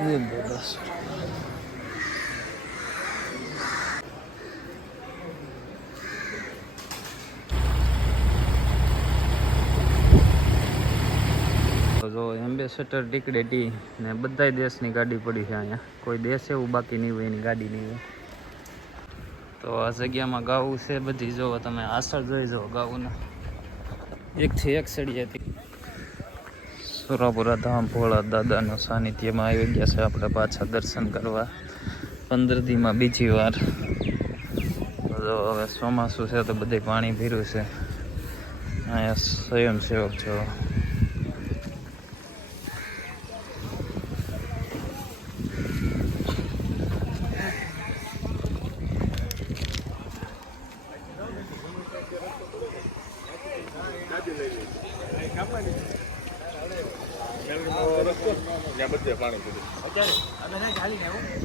જબરદસ્ત જો ambassador ટીકડે T ને બધાય દેશની ગાડી પડી છે અહીંયા. કોઈ દેશ એવું બાકી નહીં હોય, એની ગાડી નહીં હોય. તો આ જગ્યામાં ગાવું છે બધી. જો તમે આસળ જોઈ જુઓ ગાવું ને એકથી એક સળિયાથી સુરાપુરા ધામ, ભોળા દાદાનું સાનિધ્યમાં આવી ગયા છે આપણે પાછા દર્શન કરવા. પંદર દીમાં બીજી વાર. જો હવે ચોમાસું છે તો બધે પાણી ભીરું છે. અહીંયા સ્વયંસેવક છો. ત્યાં ચાલી પાણી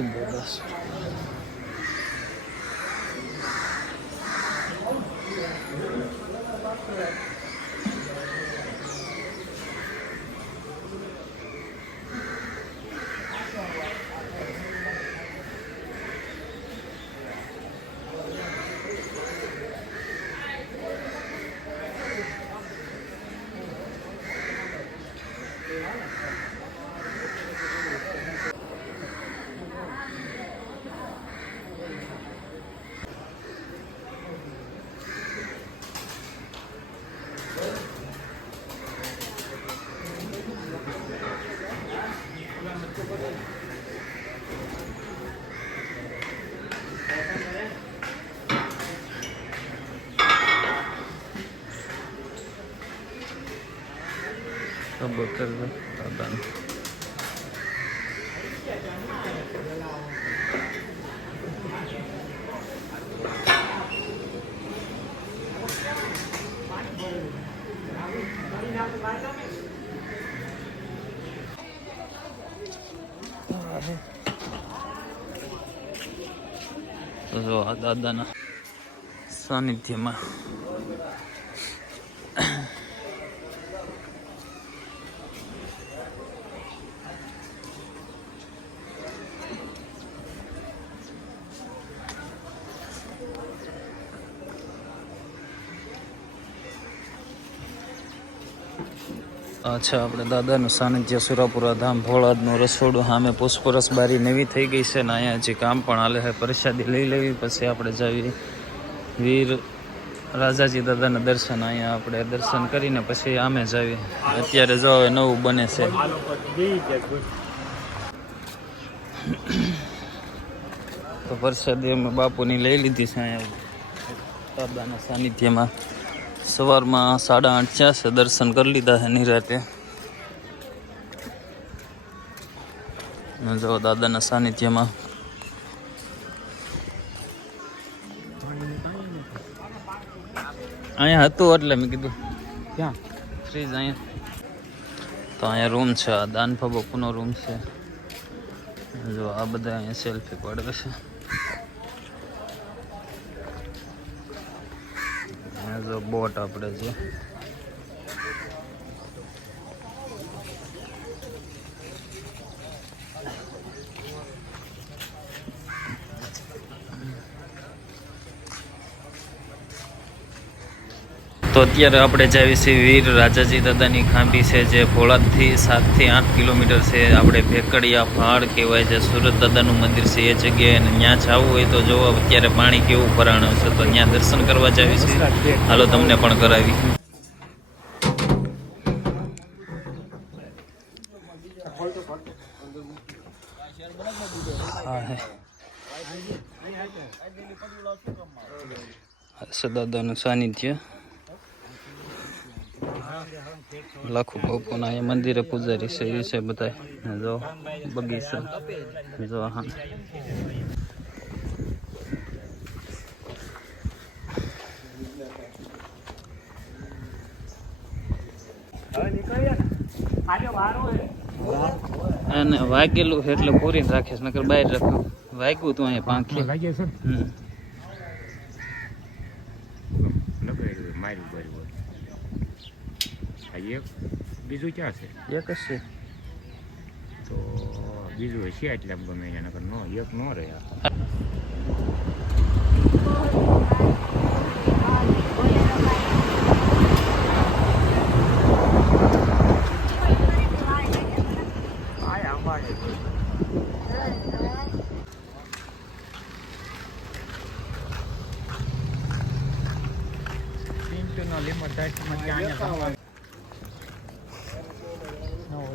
પડ્યું જબરદસ્ત કબૂતર દાદાનું તો જો આ દાદાના સાનિધ્યમાં આ છે આપણે દાદાનું સાનિધ્ય સુરાપુરા ધામ ભોળાદનું રસોડું. સામે પુષ્પરસ બારી નવી થઈ ગઈ છે ને અહીંયા હજી કામ પણ હાલે છે, પ્રસાદી લઈ લેવી, પછી આપણે જઈએ વીર રાજાજી દાદાના દર્શન. અહીંયા આપણે દર્શન કરીને પછી આમે જઈએ અત્યારે જો નવું બને છે. તો પ્રસાદી અમે બાપુની લઈ લીધી છે અહીંયા દાદાના સાનિધ્યમાં. સવારમાં સાડા આઠ થયા છે દર્શન કરી લીધા છે નિરાતે જો દાદાના સાનિધ્યમાં. અહીંયા હતું એટલે મેં કીધું ક્યાં? ફ્રીજ અહીંયા. તો અહીંયા રૂમ છે આ દાન બાપુનો રૂમ છે. જો આ બધા અહીંયા સેલ્ફી પડે છે. જો બોટ આપણે છે. તો અત્યારે આપણે જાવી છીએ વીર રાજાજી દાદાની ખાંભી છે, જે ભોળાદથી સાતથી આઠ કિલોમીટર છે. આપણે ભેકડિયા પહાડ કહેવાય છે, સુરત દાદાનું મંદિર છે એ જગ્યાએ. અને ત્યાં જવું હોય તો જોવો, અત્યારે પાણી કેવું ભરાણું છે. તો ત્યાં દર્શન કરવા જાવી છીએ. હાલો, તમને પણ કરાવી. દાદાનું સાનિધ્ય. લાખો બાપુના એ મંદિરે પૂજારી છે એ છે બધા જો બગીચા. જો હા અને વાગેલું એટલે પૂરી રાખીશ નકર બહાર રાખું. વાગ્યું તું અહીંયા પાંખી. લાગે છે? આ એક બીજું ક્યાં છે એક જ છે તો બીજું હશે એટલે આમ ગમે ત્યાં નકર નો એક નો રહે આ. પિન્ટુનો લીમો ટાઈટમાં ક્યાં અહીંયા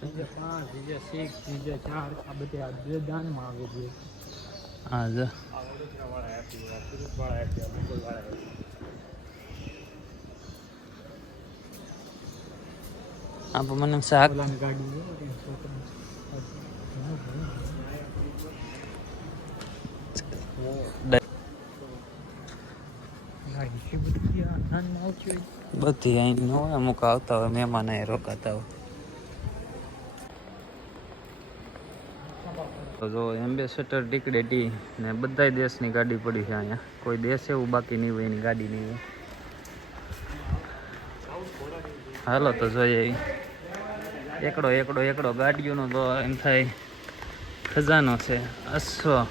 બીજા પાંચ સિક્સ ચાર આ બધે આ બે દાનમાં આવે છે. હા જો. આપી મને શાક બધી અહીં ન હોય અમુક આવતા હોય મહેમાન રોકાતા હોય. તો જો એમ્બેસેડર ટીકડેટી ને બધાય દેશની ગાડી પડી છે અહીંયા. કોઈ દેશ એવું બાકી નહીં હોય, એની ગાડી નહીં હોય. હાલો તો જોઈએ. એકડો એકડો એકડો ગાડીઓનો તો એમ થાય ખજાનો છે. અશ્વ.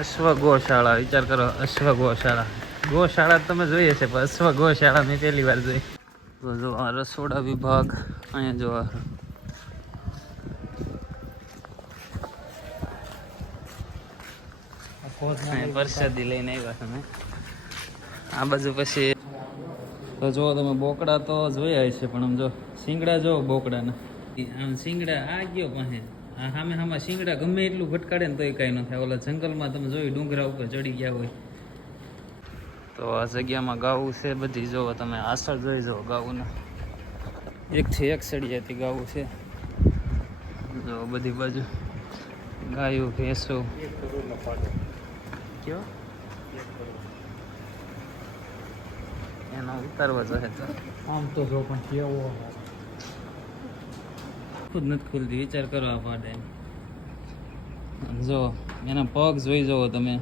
અશ્વ ગોશાળા, વિચાર કરો, અશ્વ ગોશાળા. ગોશાળા તમે જોઈએ છે, પણ અશ્વ ગોશાળા મેં પહેલી વાર જોઈ. તો જો રસોડા વિભાગ, અહીંયા જો પરસાદી લઈને આવ્યા તમે. આ બાજુ પછી તો જો તમે બોકડા તો જોયા હશે પણ આમ જો શિંગડા જો બોકડાના. આમ શિંગડા આ ગયો પાસે. આ સામે સામે શિંગડા ગમે એટલું ભટકાડે ને તોય કાંઈ ન થાય. ઓલા જંગલમાં તમે જોયું ડુંગરા ઉપર ચડી ગયા હોય. તો આ જગ્યામાં ગાવું છે બધી. જોવો તમે આસળ જોઈ જાઓ ગાવુંને. એકથી એક સળિયાથી ગાવું છે. જો બધી બાજુ. ગાયું ભેંસો. કયો એનો ઉતારવા જશે તો. આમ તો જો પણ કેવો ખુદ નથી ખુલતી વિચાર કરો આ પાડે. જો એના પગ જોઈ જવો તમે.